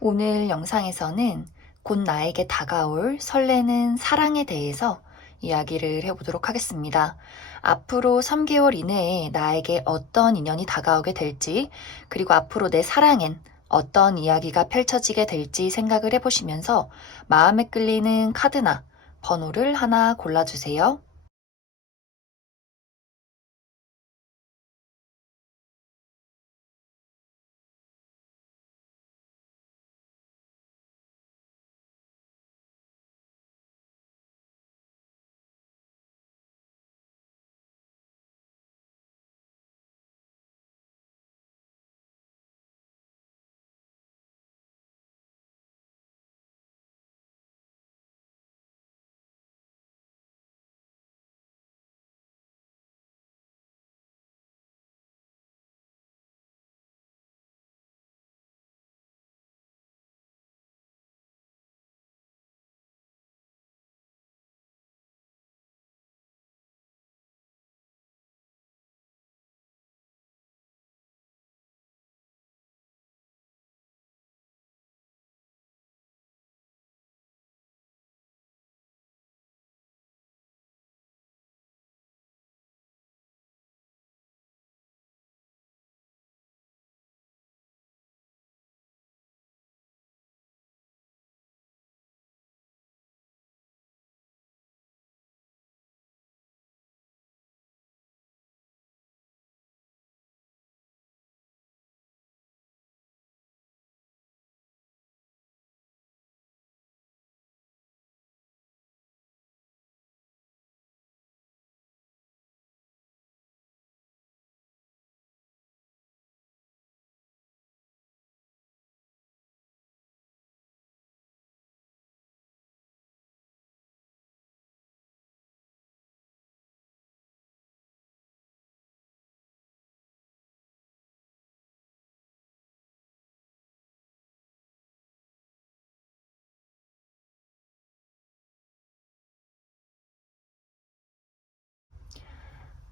오늘 영상에서는 곧 나에게 다가올 설레는 사랑에 대해서 이야기를 해보도록 하겠습니다. 앞으로 3개월 이내에 나에게 어떤 인연이 다가오게 될지, 그리고 앞으로 내 사랑엔 어떤 이야기가 펼쳐지게 될지 생각을 해보시면서 마음에 끌리는 카드나 번호를 하나 골라주세요.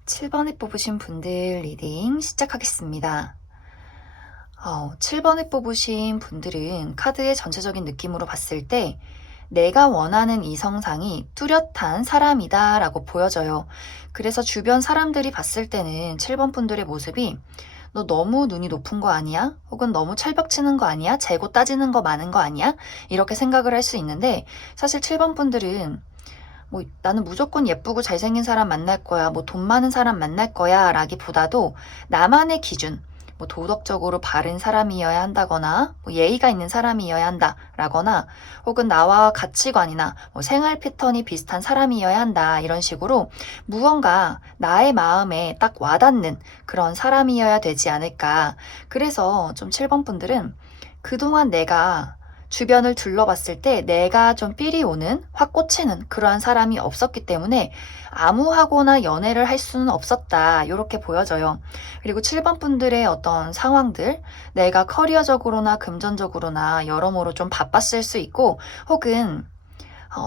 칠 7번에 뽑으신 분들 리딩 시작하겠습니다. 7번에 뽑으신 분들은 카드의 전체적인 느낌으로 봤을 때 내가 원하는 이성상이 뚜렷한 사람이다 라고 보여져요. 그래서 주변 사람들이 봤을 때는 7번 분들의 모습이 너 너무 눈이 높은 거 아니야? 혹은 너무 철벽 치는 거 아니야? 재고 따지는 거 많은 거 아니야? 이렇게 생각을 할 수 있는데 사실 7번 분들은 뭐 나는 무조건 예쁘고 잘생긴 사람 만날 거야, 뭐 돈 많은 사람 만날 거야 라기보다도 나만의 기준, 뭐 도덕적으로 바른 사람이어야 한다거나 뭐 예의가 있는 사람이어야 한다라거나 혹은 나와 가치관이나 뭐 생활 패턴이 비슷한 사람이어야 한다 이런 식으로 무언가 나의 마음에 딱 와닿는 그런 사람이어야 되지 않을까. 그래서 좀 7번 분들은 그동안 내가 주변을 둘러봤을 때 내가 좀 삘이 오는, 확 꽂히는 그러한 사람이 없었기 때문에 아무하고나 연애를 할 수는 없었다. 이렇게 보여져요. 그리고 7번 분들의 어떤 상황들, 내가 커리어적으로나 금전적으로나 여러모로 좀 바빴을 수 있고, 혹은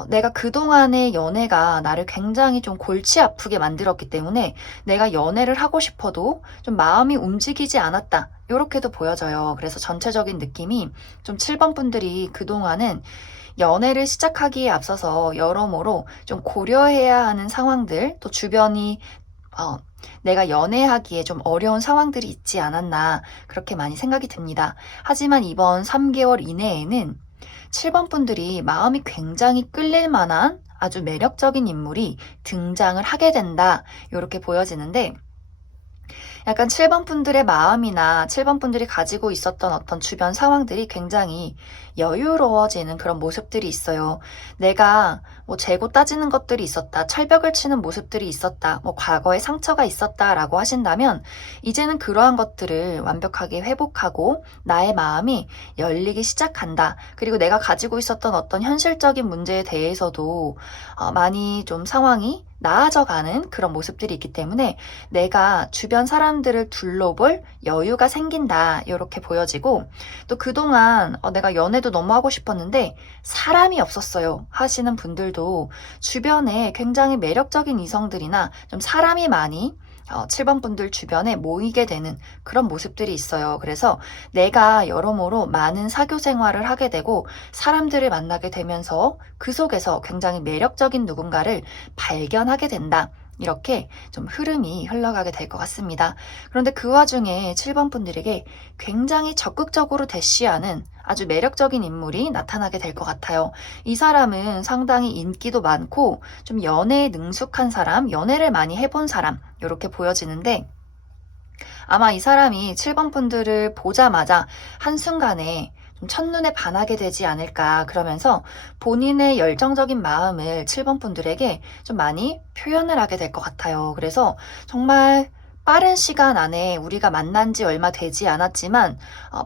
내가 그동안의 연애가 나를 굉장히 좀 골치 아프게 만들었기 때문에 내가 연애를 하고 싶어도 좀 마음이 움직이지 않았다. 이렇게도 보여져요. 그래서 전체적인 느낌이 좀 7번 분들이 그동안은 연애를 시작하기에 앞서서 여러모로 좀 고려해야 하는 상황들, 또 주변이 내가 연애하기에 좀 어려운 상황들이 있지 않았나 그렇게 많이 생각이 듭니다. 하지만 이번 3개월 이내에는 7번 분들이 마음이 굉장히 끌릴 만한 아주 매력적인 인물이 등장을 하게 된다. 이렇게 보여지는데 약간 7번 분들의 마음이나 7번 분들이 가지고 있었던 어떤 주변 상황들이 굉장히 여유로워지는 그런 모습들이 있어요. 내가 뭐 재고 따지는 것들이 있었다, 철벽을 치는 모습들이 있었다, 뭐 과거에 상처가 있었다라고 하신다면 이제는 그러한 것들을 완벽하게 회복하고 나의 마음이 열리기 시작한다. 그리고 내가 가지고 있었던 어떤 현실적인 문제에 대해서도 많이 좀 상황이 나아져가는 그런 모습들이 있기 때문에 내가 주변 사람들을 둘러볼 여유가 생긴다 이렇게 보여지고 또 그동안 내가 연애도 너무 하고 싶었는데 사람이 없었어요 하시는 분들도 주변에 굉장히 매력적인 이성들이나 좀 사람이 많이 7번 분들 주변에 모이게 되는 그런 모습들이 있어요. 그래서 내가 여러모로 많은 사교 생활을 하게 되고 사람들을 만나게 되면서 그 속에서 굉장히 매력적인 누군가를 발견하게 된다. 이렇게 좀 흐름이 흘러가게 될 것 같습니다. 그런데 그 와중에 7번 분들에게 굉장히 적극적으로 대시하는 아주 매력적인 인물이 나타나게 될 것 같아요. 이 사람은 상당히 인기도 많고 좀 연애에 능숙한 사람, 연애를 많이 해본 사람 이렇게 보여지는데 아마 이 사람이 7번 분들을 보자마자 한순간에 좀 첫눈에 반하게 되지 않을까 그러면서 본인의 열정적인 마음을 7번 분들에게 좀 많이 표현을 하게 될 것 같아요. 그래서 정말 빠른 시간 안에 우리가 만난 지 얼마 되지 않았지만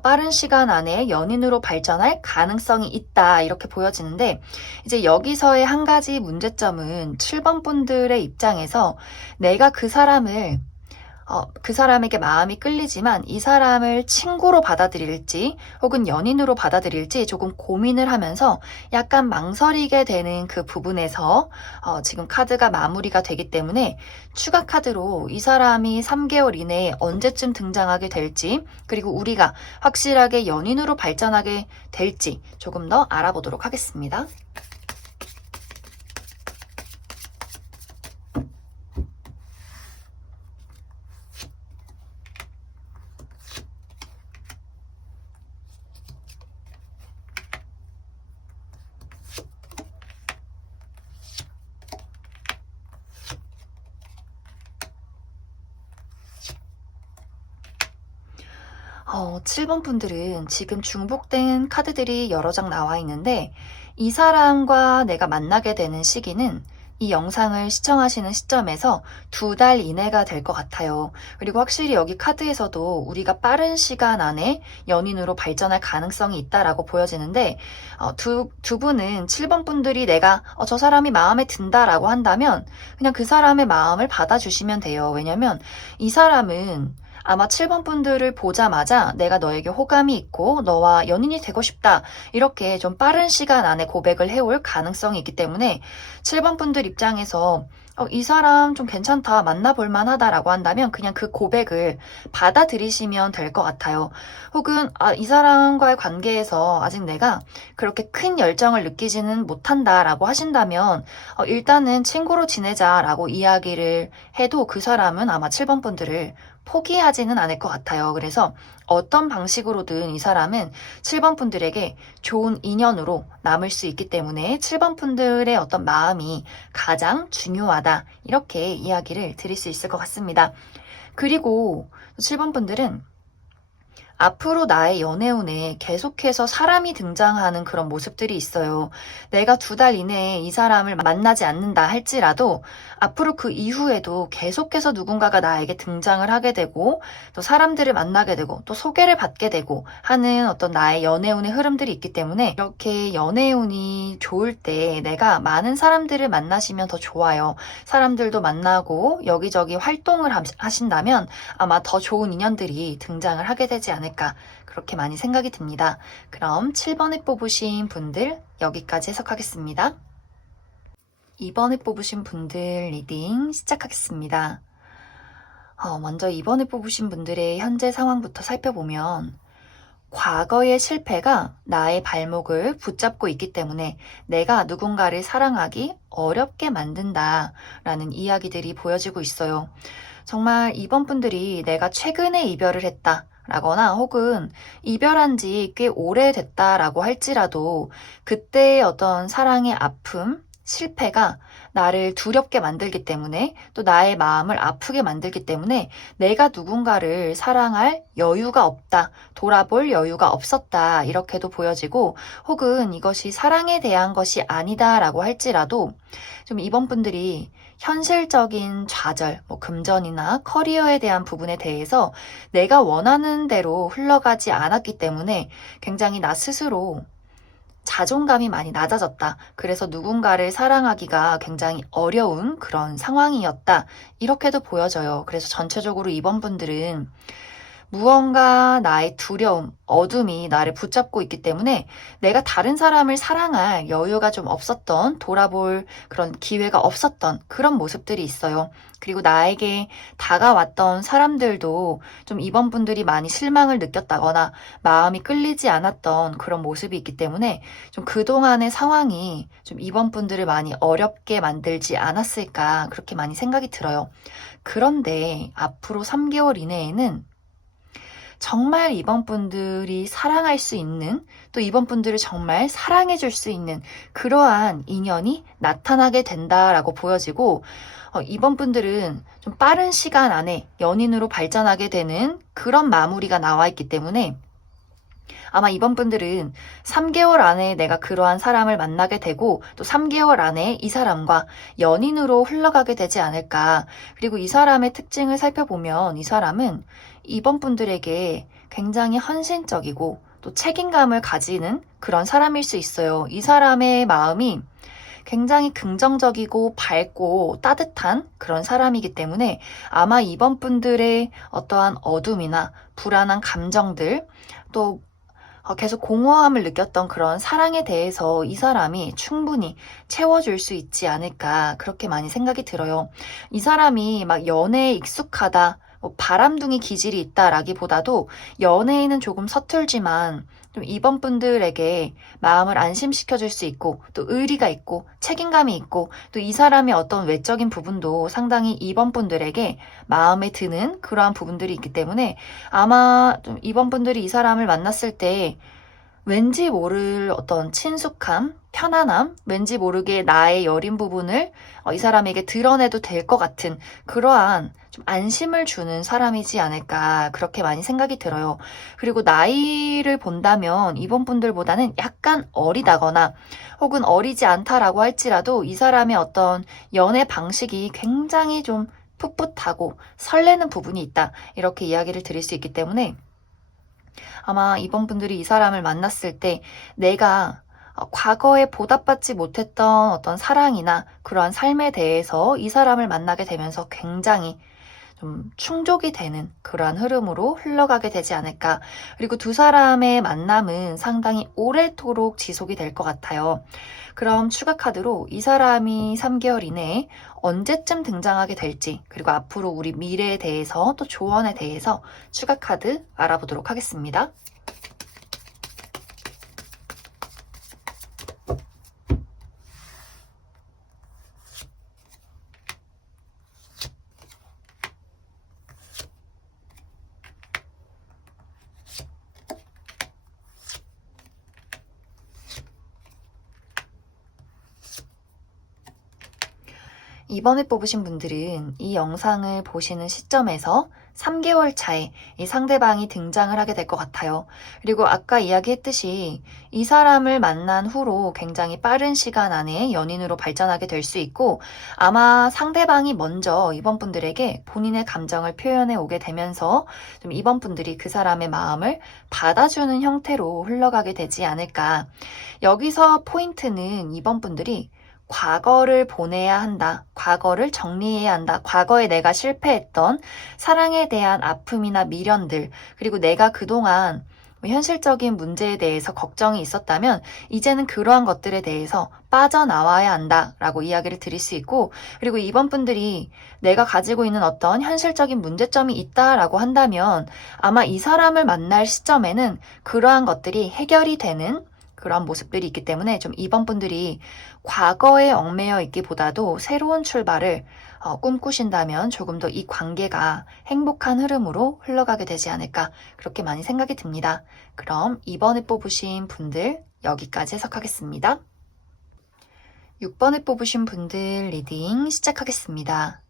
빠른 시간 안에 연인으로 발전할 가능성이 있다 이렇게 보여지는데 이제 여기서의 한 가지 문제점은 7번 분들의 입장에서 내가 그 사람에게 마음이 끌리지만 이 사람을 친구로 받아들일지 혹은 연인으로 받아들일지 조금 고민을 하면서 약간 망설이게 되는 그 부분에서 지금 카드가 마무리가 되기 때문에 추가 카드로 이 사람이 3개월 이내에 언제쯤 등장하게 될지 그리고 우리가 확실하게 연인으로 발전하게 될지 조금 더 알아보도록 하겠습니다. 어, 7번 분들은 지금 중복된 카드들이 여러 장 나와 있는데 이 사람과 내가 만나게 되는 시기는 이 영상을 시청하시는 시점에서 2달 이내가 될 것 같아요. 그리고 확실히 여기 카드에서도 우리가 빠른 시간 안에 연인으로 발전할 가능성이 있다라고 보여지는데 두 분은 7번 분들이 내가 저 사람이 마음에 든다라고 한다면 그냥 그 사람의 마음을 받아주시면 돼요. 왜냐면 이 사람은 아마 7번 분들을 보자마자 내가 너에게 호감이 있고 너와 연인이 되고 싶다. 이렇게 좀 빠른 시간 안에 고백을 해올 가능성이 있기 때문에 7번 분들 입장에서 이 사람 좀 괜찮다, 만나볼 만하다라고 한다면 그냥 그 고백을 받아들이시면 될 것 같아요. 혹은 이 사람과의 관계에서 아직 내가 그렇게 큰 열정을 느끼지는 못한다라고 하신다면 일단은 친구로 지내자라고 이야기를 해도 그 사람은 아마 7번 분들을 포기하지는 않을 것 같아요. 그래서 어떤 방식으로든 이 사람은 7번 분들에게 좋은 인연으로 남을 수 있기 때문에 7번 분들의 어떤 마음이 가장 중요하다. 이렇게 이야기를 드릴 수 있을 것 같습니다. 그리고 7번 분들은 앞으로 나의 연애운에 계속해서 사람이 등장하는 그런 모습들이 있어요. 내가 2달 이내에 이 사람을 만나지 않는다 할지라도 앞으로 그 이후에도 계속해서 누군가가 나에게 등장을 하게 되고 또 사람들을 만나게 되고 또 소개를 받게 되고 하는 어떤 나의 연애운의 흐름들이 있기 때문에 이렇게 연애운이 좋을 때 내가 많은 사람들을 만나시면 더 좋아요. 사람들도 만나고 여기저기 활동을 하신다면 아마 더 좋은 인연들이 등장을 하게 되지 않을까 그렇게 많이 생각이 듭니다. 그럼 7번에 뽑으신 분들 여기까지 해석하겠습니다. 2번에 뽑으신 분들 리딩 시작하겠습니다. 먼저 2번에 뽑으신 분들의 현재 상황부터 살펴보면 과거의 실패가 나의 발목을 붙잡고 있기 때문에 내가 누군가를 사랑하기 어렵게 만든다라는 이야기들이 보여지고 있어요. 정말 2번 분들이 내가 최근에 이별을 했다. 라거나 혹은 이별한 지 꽤 오래됐다라고 할지라도 그때의 어떤 사랑의 아픔, 실패가 나를 두렵게 만들기 때문에 또 나의 마음을 아프게 만들기 때문에 내가 누군가를 사랑할 여유가 없다, 돌아볼 여유가 없었다 이렇게도 보여지고 혹은 이것이 사랑에 대한 것이 아니다라고 할지라도 좀 이번 분들이 현실적인 좌절, 금전이나 커리어에 대한 부분에 대해서 내가 원하는 대로 흘러가지 않았기 때문에 굉장히 나 스스로 자존감이 많이 낮아졌다. 그래서 누군가를 사랑하기가 굉장히 어려운 그런 상황이었다. 이렇게도 보여져요. 그래서 전체적으로 이번 분들은 무언가 나의 두려움, 어둠이 나를 붙잡고 있기 때문에 내가 다른 사람을 사랑할 여유가 좀 없었던, 돌아볼 그런 기회가 없었던 그런 모습들이 있어요. 그리고 나에게 다가왔던 사람들도 좀 이번 분들이 많이 실망을 느꼈다거나 마음이 끌리지 않았던 그런 모습이 있기 때문에 좀 그동안의 상황이 좀 이번 분들을 많이 어렵게 만들지 않았을까 그렇게 많이 생각이 들어요. 그런데 앞으로 3개월 이내에는 정말 이번 분들이 사랑할 수 있는, 또 이번 분들을 정말 사랑해 줄 수 있는 그러한 인연이 나타나게 된다라고 보여지고, 이번 분들은 좀 빠른 시간 안에 연인으로 발전하게 되는 그런 마무리가 나와 있기 때문에 아마 이번 분들은 3개월 안에 내가 그러한 사람을 만나게 되고 또 3개월 안에 이 사람과 연인으로 흘러가게 되지 않을까. 그리고 이 사람의 특징을 살펴보면 이 사람은 이번 분들에게 굉장히 헌신적이고 또 책임감을 가지는 그런 사람일 수 있어요. 이 사람의 마음이 굉장히 긍정적이고 밝고 따뜻한 그런 사람이기 때문에 아마 이번 분들의 어떠한 어둠이나 불안한 감정들, 또 계속 공허함을 느꼈던 그런 사랑에 대해서 이 사람이 충분히 채워줄 수 있지 않을까 그렇게 많이 생각이 들어요. 이 사람이 막 연애에 익숙하다, 뭐 바람둥이 기질이 있다라기보다도 연애에는 조금 서툴지만 좀 이번 분들에게 마음을 안심시켜줄 수 있고 또 의리가 있고 책임감이 있고 또 이 사람의 어떤 외적인 부분도 상당히 이번 분들에게 마음에 드는 그러한 부분들이 있기 때문에 아마 좀 이번 분들이 이 사람을 만났을 때 왠지 모를 어떤 친숙함, 편안함, 왠지 모르게 나의 여린 부분을 이 사람에게 드러내도 될 것 같은 그러한 좀 안심을 주는 사람이지 않을까 그렇게 많이 생각이 들어요. 그리고 나이를 본다면 이번 분들보다는 약간 어리다거나 혹은 어리지 않다라고 할지라도 이 사람의 어떤 연애 방식이 굉장히 좀 풋풋하고 설레는 부분이 있다. 이렇게 이야기를 드릴 수 있기 때문에 아마 이번 분들이 이 사람을 만났을 때 내가 과거에 보답받지 못했던 어떤 사랑이나 그러한 삶에 대해서 이 사람을 만나게 되면서 굉장히 좀 충족이 되는 그러한 흐름으로 흘러가게 되지 않을까. 그리고 두 사람의 만남은 상당히 오래도록 지속이 될 것 같아요. 그럼 추가 카드로 이 사람이 3개월 이내에 언제쯤 등장하게 될지, 그리고 앞으로 우리 미래에 대해서 또 조언에 대해서 추가 카드 알아보도록 하겠습니다. 이번에 뽑으신 분들은 이 영상을 보시는 시점에서 3개월 차에 이 상대방이 등장을 하게 될 것 같아요. 그리고 아까 이야기했듯이 이 사람을 만난 후로 굉장히 빠른 시간 안에 연인으로 발전하게 될 수 있고 아마 상대방이 먼저 이번 분들에게 본인의 감정을 표현해 오게 되면서 좀 이번 분들이 그 사람의 마음을 받아주는 형태로 흘러가게 되지 않을까. 여기서 포인트는 이번 분들이 과거를 보내야 한다. 과거를 정리해야 한다. 과거에 내가 실패했던 사랑에 대한 아픔이나 미련들, 그리고 내가 그동안 현실적인 문제에 대해서 걱정이 있었다면 이제는 그러한 것들에 대해서 빠져나와야 한다라고 이야기를 드릴 수 있고, 그리고 이번 분들이 내가 가지고 있는 어떤 현실적인 문제점이 있다라고 한다면 아마 이 사람을 만날 시점에는 그러한 것들이 해결이 되는 그런 모습들이 있기 때문에 좀 이번 분들이 과거에 얽매여 있기보다도 새로운 출발을 꿈꾸신다면 조금 더 이 관계가 행복한 흐름으로 흘러가게 되지 않을까 그렇게 많이 생각이 듭니다. 그럼 이번에 뽑으신 분들 여기까지 해석하겠습니다. 6번을 뽑으신 분들 리딩 시작하겠습니다.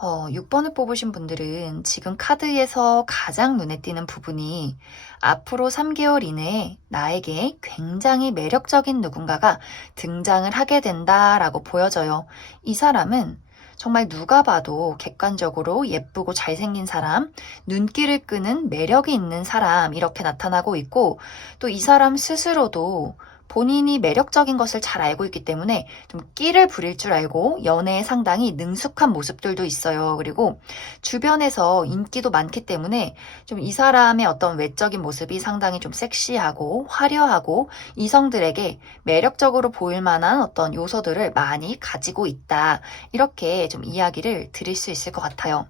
6번을 뽑으신 분들은 지금 카드에서 가장 눈에 띄는 부분이 앞으로 3개월 이내에 나에게 굉장히 매력적인 누군가가 등장을 하게 된다라고 보여져요. 이 사람은 정말 누가 봐도 객관적으로 예쁘고 잘생긴 사람, 눈길을 끄는 매력이 있는 사람 이렇게 나타나고 있고 또 이 사람 스스로도 본인이 매력적인 것을 잘 알고 있기 때문에 좀 끼를 부릴 줄 알고 연애에 상당히 능숙한 모습들도 있어요. 그리고 주변에서 인기도 많기 때문에 좀 이 사람의 어떤 외적인 모습이 상당히 좀 섹시하고 화려하고 이성들에게 매력적으로 보일 만한 어떤 요소들을 많이 가지고 있다. 이렇게 좀 이야기를 드릴 수 있을 것 같아요.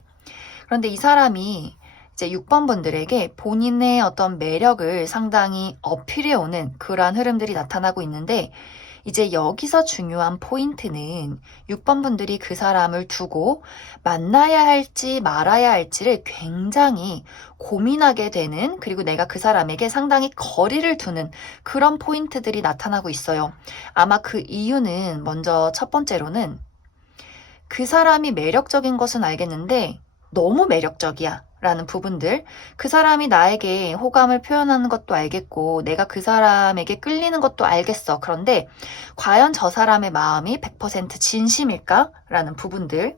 그런데 이 사람이 이제 6번 분들에게 본인의 어떤 매력을 상당히 어필해 오는 그러한 흐름들이 나타나고 있는데, 이제 여기서 중요한 포인트는 6번 분들이 그 사람을 두고 만나야 할지 말아야 할지를 굉장히 고민하게 되는, 그리고 내가 그 사람에게 상당히 거리를 두는 그런 포인트들이 나타나고 있어요. 아마 그 이유는 먼저 첫 번째로는 그 사람이 매력적인 것은 알겠는데 너무 매력적이야 라는 부분들, 그 사람이 나에게 호감을 표현하는 것도 알겠고 내가 그 사람에게 끌리는 것도 알겠어. 그런데 과연 저 사람의 마음이 100% 진심일까? 라는 부분들.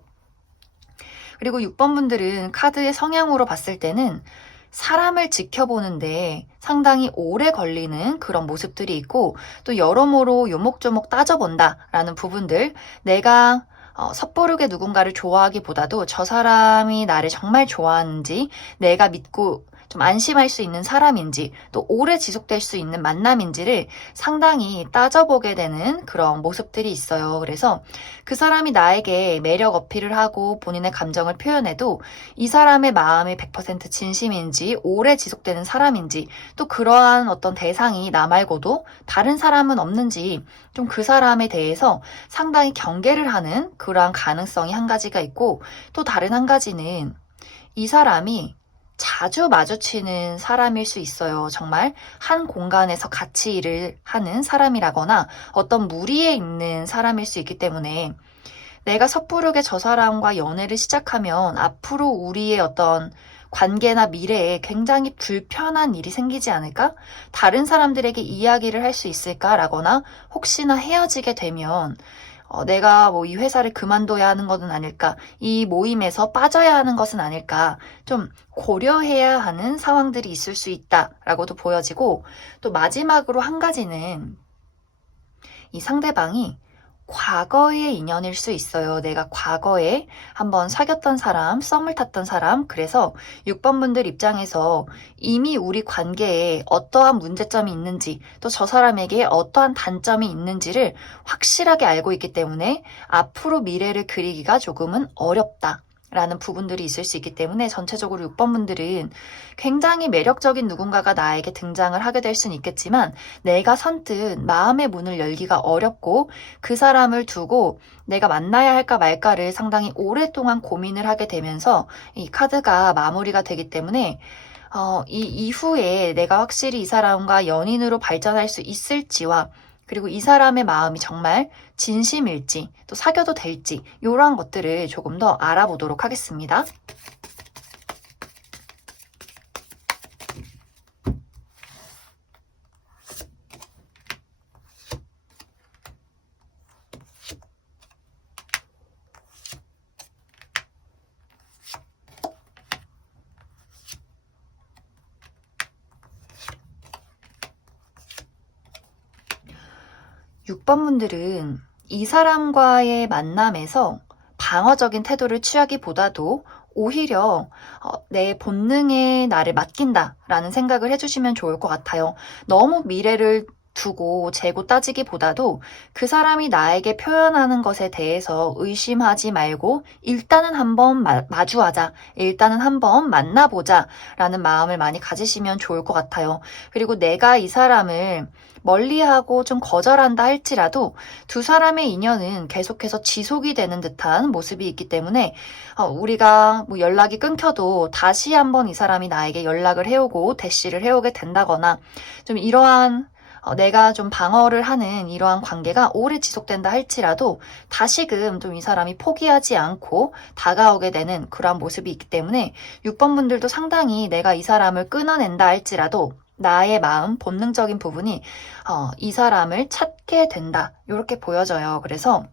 그리고 6번 분들은 카드의 성향으로 봤을 때는 사람을 지켜보는데 상당히 오래 걸리는 그런 모습들이 있고, 또 여러모로 요목조목 따져본다 라는 부분들, 내가 섣부르게 누군가를 좋아하기보다도 저 사람이 나를 정말 좋아하는지, 내가 믿고 좀 안심할 수 있는 사람인지, 또 오래 지속될 수 있는 만남인지를 상당히 따져보게 되는 그런 모습들이 있어요. 그래서 그 사람이 나에게 매력 어필을 하고 본인의 감정을 표현해도 이 사람의 마음이 100% 진심인지, 오래 지속되는 사람인지, 또 그러한 어떤 대상이 나 말고도 다른 사람은 없는지 좀 그 사람에 대해서 상당히 경계를 하는 그러한 가능성이 한 가지가 있고, 또 다른 한 가지는 이 사람이 자주 마주치는 사람일 수 있어요. 정말 한 공간에서 같이 일을 하는 사람이라거나 어떤 무리에 있는 사람일 수 있기 때문에 내가 섣부르게 저 사람과 연애를 시작하면 앞으로 우리의 어떤 관계나 미래에 굉장히 불편한 일이 생기지 않을까? 다른 사람들에게 이야기를 할 수 있을까라거나 혹시나 헤어지게 되면 내가 뭐 이 회사를 그만둬야 하는 것은 아닐까? 이 모임에서 빠져야 하는 것은 아닐까? 좀 고려해야 하는 상황들이 있을 수 있다라고도 보여지고, 또 마지막으로 한 가지는 이 상대방이 과거의 인연일 수 있어요. 내가 과거에 한번 사귀었던 사람, 썸을 탔던 사람, 그래서 6번 분들 입장에서 이미 우리 관계에 어떠한 문제점이 있는지, 또 저 사람에게 어떠한 단점이 있는지를 확실하게 알고 있기 때문에 앞으로 미래를 그리기가 조금은 어렵다 라는 부분들이 있을 수 있기 때문에, 전체적으로 6번 분들은 굉장히 매력적인 누군가가 나에게 등장을 하게 될 수는 있겠지만 내가 선뜻 마음의 문을 열기가 어렵고, 그 사람을 두고 내가 만나야 할까 말까를 상당히 오랫동안 고민을 하게 되면서 이 카드가 마무리가 되기 때문에 이 이후에 내가 확실히 이 사람과 연인으로 발전할 수 있을지와, 그리고 이 사람의 마음이 정말 진심일지, 또 사귀어도 될지, 이러한 것들을 조금 더 알아보도록 하겠습니다. 6번 분들은 이 사람과의 만남에서 방어적인 태도를 취하기보다도 오히려 내 본능에 나를 맡긴다라는 생각을 해주시면 좋을 것 같아요. 너무 미래를 두고 재고 따지기보다도 그 사람이 나에게 표현하는 것에 대해서 의심하지 말고 일단은 한번 마주하자, 일단은 한번 만나보자 라는 마음을 많이 가지시면 좋을 것 같아요. 그리고 내가 이 사람을 멀리하고 좀 거절한다 할지라도 두 사람의 인연은 계속해서 지속이 되는 듯한 모습이 있기 때문에 우리가 뭐 연락이 끊겨도 다시 한번 이 사람이 나에게 연락을 해오고 대시를 해오게 된다거나, 좀 이러한 내가 좀 방어를 하는 이러한 관계가 오래 지속된다 할지라도 다시금 좀 이 사람이 포기하지 않고 다가오게 되는 그러한 모습이 있기 때문에 6번 분들도 상당히 내가 이 사람을 끊어낸다 할지라도 나의 마음, 본능적인 부분이 이 사람을 찾게 된다, 이렇게 보여져요. 그래서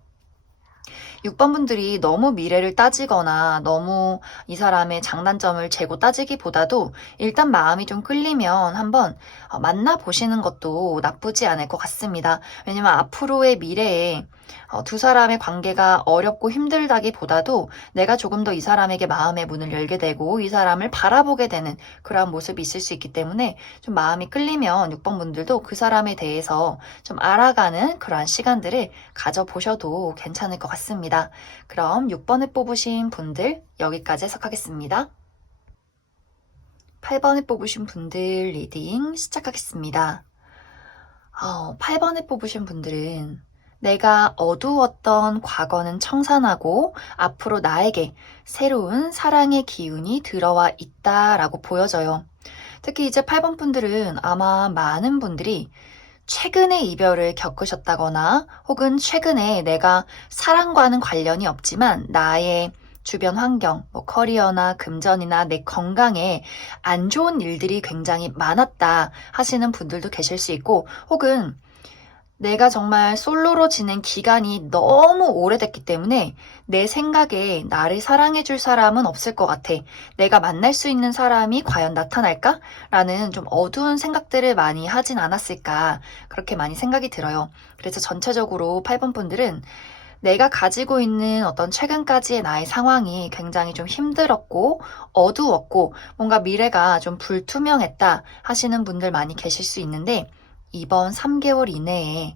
6번 분들이 너무 미래를 따지거나 너무 이 사람의 장단점을 재고 따지기보다도 일단 마음이 좀 끌리면 한번 만나보시는 것도 나쁘지 않을 것 같습니다. 왜냐면 앞으로의 미래에 두 사람의 관계가 어렵고 힘들다기보다도 내가 조금 더 이 사람에게 마음의 문을 열게 되고 이 사람을 바라보게 되는 그러한 모습이 있을 수 있기 때문에 좀 마음이 끌리면 6번 분들도 그 사람에 대해서 좀 알아가는 그러한 시간들을 가져보셔도 괜찮을 것 같습니다. 그럼 6번을 뽑으신 분들 여기까지 해석하겠습니다. 8번을 뽑으신 분들 리딩 시작하겠습니다. 8번을 뽑으신 분들은 내가 어두웠던 과거는 청산하고 앞으로 나에게 새로운 사랑의 기운이 들어와 있다라고 보여져요. 특히 이제 8번 분들은 아마 많은 분들이 최근에 이별을 겪으셨다거나 혹은 최근에 내가 사랑과는 관련이 없지만 나의 주변 환경, 커리어나 금전이나 내 건강에 안 좋은 일들이 굉장히 많았다 하시는 분들도 계실 수 있고 혹은 내가 정말 솔로로 지낸 기간이 너무 오래됐기 때문에 내 생각에 나를 사랑해줄 사람은 없을 것 같아. 내가 만날 수 있는 사람이 과연 나타날까? 라는 좀 어두운 생각들을 많이 하진 않았을까. 그렇게 많이 생각이 들어요. 그래서 전체적으로 8번 분들은 내가 가지고 있는 어떤 최근까지의 나의 상황이 굉장히 좀 힘들었고 어두웠고 뭔가 미래가 좀 불투명했다 하시는 분들 많이 계실 수 있는데 이번 3개월 이내에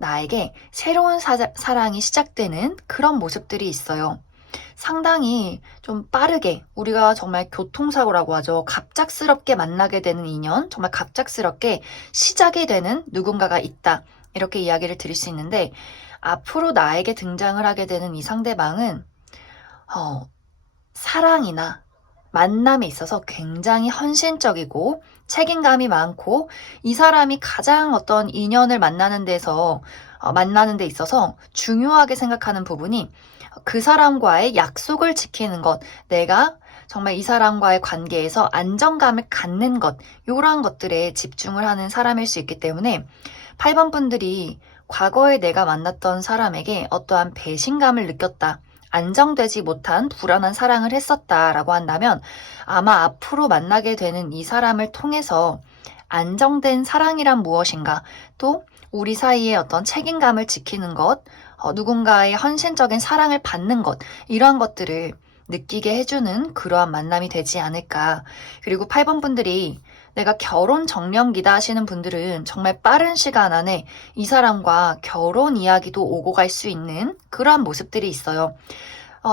나에게 새로운 사랑이 시작되는 그런 모습들이 있어요. 상당히 좀 빠르게 우리가 정말 교통사고라고 하죠. 갑작스럽게 만나게 되는 인연, 정말 갑작스럽게 시작이 되는 누군가가 있다. 이렇게 이야기를 드릴 수 있는데 앞으로 나에게 등장을 하게 되는 이 상대방은 사랑이나 만남에 있어서 굉장히 헌신적이고 책임감이 많고 이 사람이 가장 어떤 인연을 만나는 데 있어서 중요하게 생각하는 부분이 그 사람과의 약속을 지키는 것, 내가 정말 이 사람과의 관계에서 안정감을 갖는 것, 이러한 것들에 집중을 하는 사람일 수 있기 때문에 8번 분들이 과거에 내가 만났던 사람에게 어떠한 배신감을 느꼈다. 안정되지 못한 불안한 사랑을 했었다라고 한다면 아마 앞으로 만나게 되는 이 사람을 통해서 안정된 사랑이란 무엇인가 또 우리 사이의 어떤 책임감을 지키는 것, 누군가의 헌신적인 사랑을 받는 것 이러한 것들을 느끼게 해주는 그러한 만남이 되지 않을까. 그리고 8번 분들이 내가 결혼 정년기다 하시는 분들은 정말 빠른 시간 안에 이 사람과 결혼 이야기도 오고 갈 수 있는 그러한 모습들이 있어요.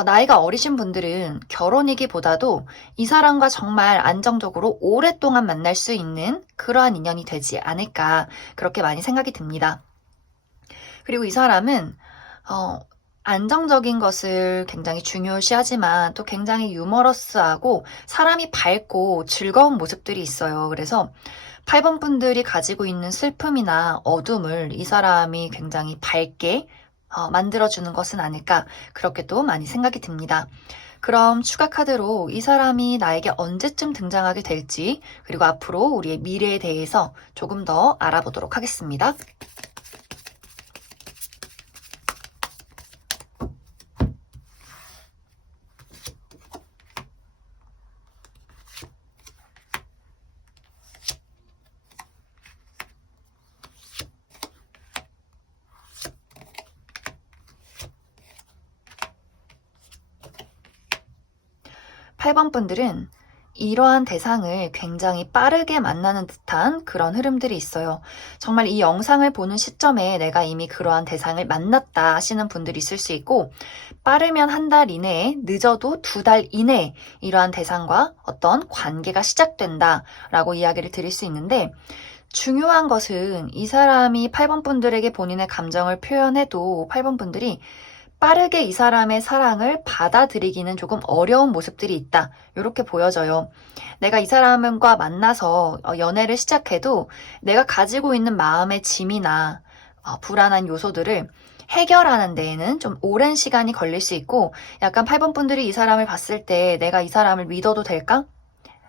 나이가 어리신 분들은 결혼이기보다도 이 사람과 정말 안정적으로 오랫동안 만날 수 있는 그러한 인연이 되지 않을까 그렇게 많이 생각이 듭니다. 그리고 이 사람은 안정적인 것을 굉장히 중요시하지만 또 굉장히 유머러스하고 사람이 밝고 즐거운 모습들이 있어요. 그래서 8번 분들이 가지고 있는 슬픔이나 어둠을 이 사람이 굉장히 밝게 만들어주는 것은 아닐까 그렇게 또 많이 생각이 듭니다. 그럼 추가 카드로 이 사람이 나에게 언제쯤 등장하게 될지 그리고 앞으로 우리의 미래에 대해서 조금 더 알아보도록 하겠습니다. 8번 분들은 이러한 대상을 굉장히 빠르게 만나는 듯한 그런 흐름들이 있어요. 정말 이 영상을 보는 시점에 내가 이미 그러한 대상을 만났다 하시는 분들이 있을 수 있고 빠르면 한 달 이내에 늦어도 2달 이내에 이러한 대상과 어떤 관계가 시작된다 라고 이야기를 드릴 수 있는데 중요한 것은 이 사람이 8번 분들에게 본인의 감정을 표현해도 8번 분들이 빠르게 이 사람의 사랑을 받아들이기는 조금 어려운 모습들이 있다. 이렇게 보여져요. 내가 이 사람과 만나서 연애를 시작해도 내가 가지고 있는 마음의 짐이나 불안한 요소들을 해결하는 데에는 좀 오랜 시간이 걸릴 수 있고 약간 8번 분들이 이 사람을 봤을 때 내가 이 사람을 믿어도 될까?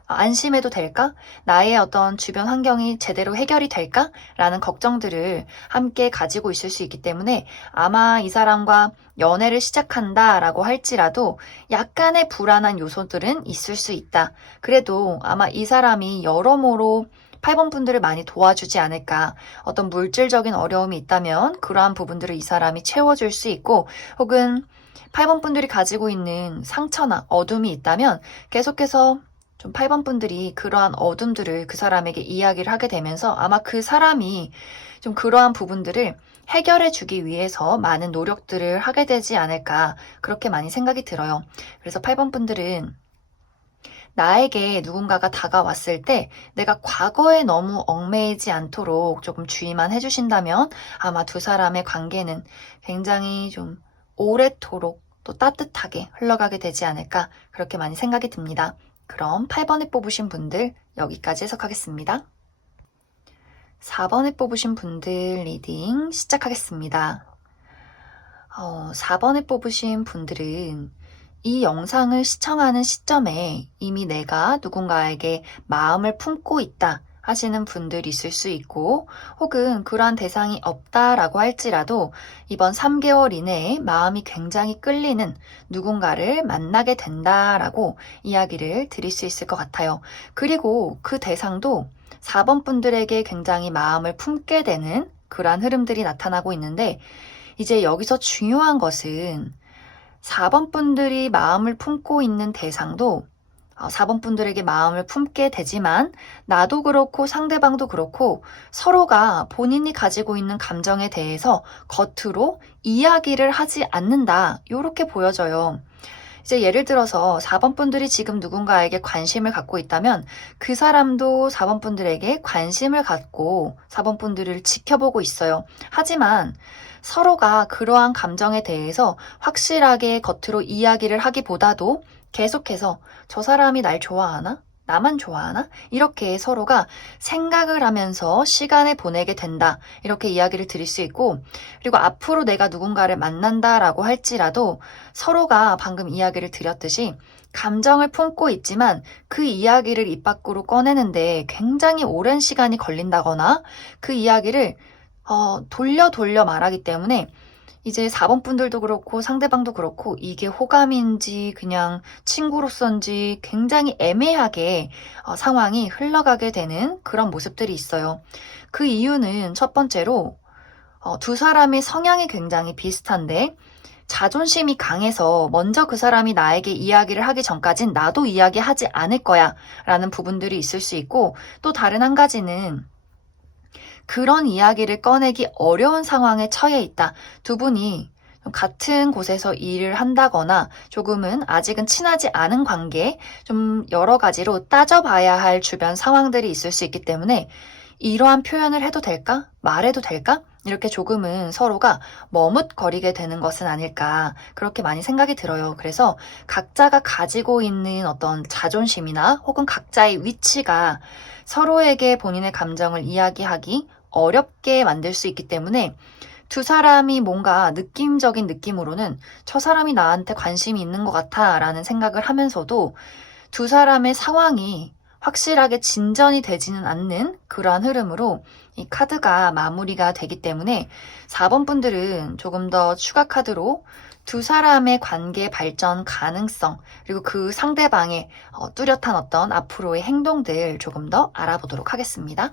안심해도 될까? 나의 어떤 주변 환경이 제대로 해결이 될까? 라는 걱정들을 함께 가지고 있을 수 있기 때문에 아마 이 사람과 연애를 시작한다라고 할지라도 약간의 불안한 요소들은 있을 수 있다. 그래도 아마 이 사람이 여러모로 8번 분들을 많이 도와주지 않을까. 어떤 물질적인 어려움이 있다면 그러한 부분들을 이 사람이 채워줄 수 있고, 혹은 8번 분들이 가지고 있는 상처나 어둠이 있다면 계속해서 좀 8번 분들이 그러한 어둠들을 그 사람에게 이야기를 하게 되면서 아마 그 사람이 좀 그러한 부분들을 해결해 주기 위해서 많은 노력들을 하게 되지 않을까, 그렇게 많이 생각이 들어요. 그래서 8번 분들은 나에게 누군가가 다가왔을 때 내가 과거에 너무 얽매이지 않도록 조금 주의만 해주신다면 아마 두 사람의 관계는 굉장히 좀 오래도록 또 따뜻하게 흘러가게 되지 않을까, 그렇게 많이 생각이 듭니다. 그럼 8번에 뽑으신 분들 여기까지 해석하겠습니다. 4번에 뽑으신 분들 리딩 시작하겠습니다. 4번에 뽑으신 분들은 이 영상을 시청하는 시점에 이미 내가 누군가에게 마음을 품고 있다 하시는 분들이 있을 수 있고, 혹은 그러한 대상이 없다라고 할지라도 이번 3개월 이내에 마음이 굉장히 끌리는 누군가를 만나게 된다라고 이야기를 드릴 수 있을 것 같아요. 그리고 그 대상도 4번 분들에게 굉장히 마음을 품게 되는 그러한 흐름들이 나타나고 있는데, 이제 여기서 중요한 것은 4번 분들이 마음을 품고 있는 대상도 4번 분들에게 마음을 품게 되지만 나도 그렇고 상대방도 그렇고 서로가 본인이 가지고 있는 감정에 대해서 겉으로 이야기를 하지 않는다, 이렇게 보여져요. 이제 예를 들어서 4번 분들이 지금 누군가에게 관심을 갖고 있다면 그 사람도 4번 분들에게 관심을 갖고 4번 분들을 지켜보고 있어요. 하지만 서로가 그러한 감정에 대해서 확실하게 겉으로 이야기를 하기보다도 계속해서 저 사람이 날 좋아하나? 나만 좋아하나? 이렇게 서로가 생각을 하면서 시간을 보내게 된다, 이렇게 이야기를 드릴 수 있고, 그리고 앞으로 내가 누군가를 만난다라고 할지라도 서로가 방금 이야기를 드렸듯이 감정을 품고 있지만 그 이야기를 입 밖으로 꺼내는데 굉장히 오랜 시간이 걸린다거나 그 이야기를 돌려 말하기 때문에 이제 4번 분들도 그렇고 상대방도 그렇고 이게 호감인지 그냥 친구로서인지 굉장히 애매하게 상황이 흘러가게 되는 그런 모습들이 있어요. 그 이유는 첫 번째로 두 사람의 성향이 굉장히 비슷한데 자존심이 강해서 먼저 그 사람이 나에게 이야기를 하기 전까진 나도 이야기하지 않을 거야 라는 부분들이 있을 수 있고, 또 다른 한 가지는 그런 이야기를 꺼내기 어려운 상황에 처해 있다. 두 분이 같은 곳에서 일을 한다거나 조금은 아직은 친하지 않은 관계, 좀 여러 가지로 따져봐야 할 주변 상황들이 있을 수 있기 때문에 이러한 표현을 해도 될까? 말해도 될까? 이렇게 조금은 서로가 머뭇거리게 되는 것은 아닐까, 그렇게 많이 생각이 들어요. 그래서 각자가 가지고 있는 어떤 자존심이나 혹은 각자의 위치가 서로에게 본인의 감정을 이야기하기 어렵게 만들 수 있기 때문에 두 사람이 뭔가 느낌적인 느낌으로는 저 사람이 나한테 관심이 있는 것 같아 라는 생각을 하면서도 두 사람의 상황이 확실하게 진전이 되지는 않는 그러한 흐름으로 이 카드가 마무리가 되기 때문에 4번 분들은 조금 더 추가 카드로 두 사람의 관계 발전 가능성, 그리고 그 상대방의 뚜렷한 어떤 앞으로의 행동들 조금 더 알아보도록 하겠습니다.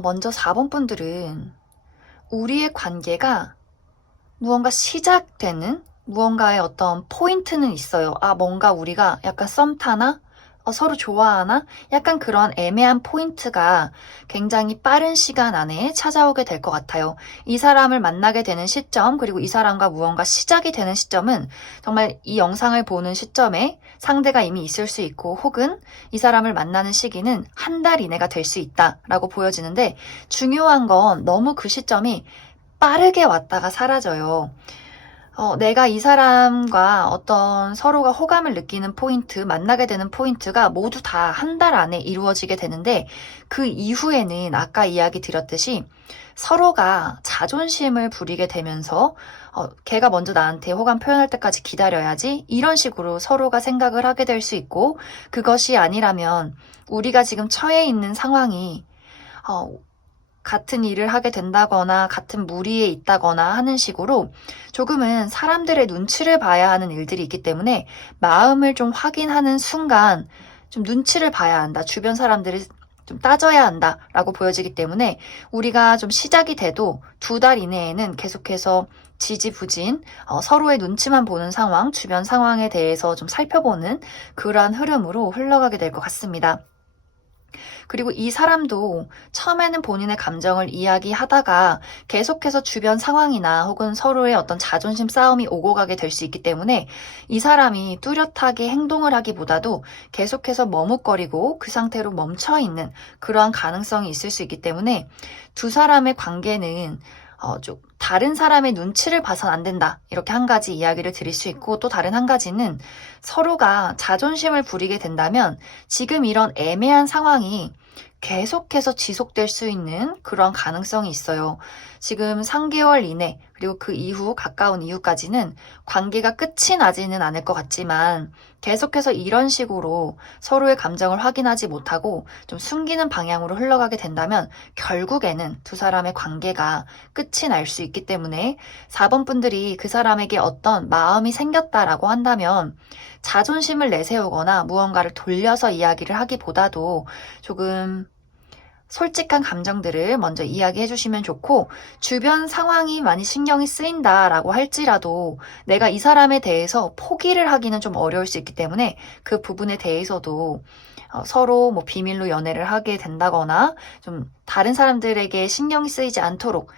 먼저 4번 분들은 우리의 관계가 무언가 시작되는 무언가의 어떤 포인트는 있어요. 뭔가 우리가 약간 썸 타나? 서로 좋아하나? 약간 그런 애매한 포인트가 굉장히 빠른 시간 안에 찾아오게 될 것 같아요. 이 사람을 만나게 되는 시점, 그리고 이 사람과 무언가 시작이 되는 시점은 정말 이 영상을 보는 시점에 상대가 이미 있을 수 있고, 혹은 이 사람을 만나는 시기는 한 달 이내가 될 수 있다라고 보여지는데, 중요한 건 너무 그 시점이 빠르게 왔다가 사라져요. 내가 이 사람과 어떤 서로가 호감을 느끼는 포인트, 만나게 되는 포인트가 모두 다 한 달 안에 이루어지게 되는데 그 이후에는 아까 이야기 드렸듯이 서로가 자존심을 부리게 되면서 걔가 먼저 나한테 호감 표현할 때까지 기다려야지 이런 식으로 서로가 생각을 하게 될 수 있고 그것이 아니라면 우리가 지금 처해 있는 상황이 같은 일을 하게 된다거나 같은 무리에 있다거나 하는 식으로 조금은 사람들의 눈치를 봐야 하는 일들이 있기 때문에 마음을 좀 확인하는 순간 좀 눈치를 봐야 한다. 주변 사람들을 좀 따져야 한다라고 보여지기 때문에 우리가 좀 시작이 돼도 2달 이내에는 계속해서 지지부진 서로의 눈치만 보는 상황, 주변 상황에 대해서 좀 살펴보는 그러한 흐름으로 흘러가게 될 것 같습니다. 그리고 이 사람도 처음에는 본인의 감정을 이야기하다가 계속해서 주변 상황이나 혹은 서로의 어떤 자존심 싸움이 오고 가게 될 수 있기 때문에 이 사람이 뚜렷하게 행동을 하기보다도 계속해서 머뭇거리고 그 상태로 멈춰있는 그러한 가능성이 있을 수 있기 때문에 두 사람의 관계는 좀 다른 사람의 눈치를 봐선 안 된다. 이렇게 한 가지 이야기를 드릴 수 있고 또 다른 한 가지는 서로가 자존심을 부리게 된다면 지금 이런 애매한 상황이 계속해서 지속될 수 있는 그런 가능성이 있어요. 지금 3개월 이내 그리고 그 이후 가까운 이후까지는 관계가 끝이 나지는 않을 것 같지만 계속해서 이런 식으로 서로의 감정을 확인하지 못하고 좀 숨기는 방향으로 흘러가게 된다면 결국에는 두 사람의 관계가 끝이 날 수 있기 때문에 4번 분들이 그 사람에게 어떤 마음이 생겼다라고 한다면 자존심을 내세우거나 무언가를 돌려서 이야기를 하기보다도 조금 솔직한 감정들을 먼저 이야기해 주시면 좋고 주변 상황이 많이 신경이 쓰인다라고 할지라도 내가 이 사람에 대해서 포기를 하기는 좀 어려울 수 있기 때문에 그 부분에 대해서도 서로 뭐 비밀로 연애를 하게 된다거나 좀 다른 사람들에게 신경이 쓰이지 않도록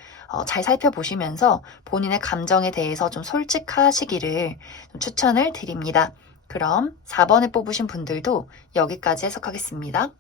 잘 살펴보시면서 본인의 감정에 대해서 좀 솔직하시기를 좀 추천을 드립니다. 그럼 4번에 뽑으신 분들도 여기까지 해석하겠습니다.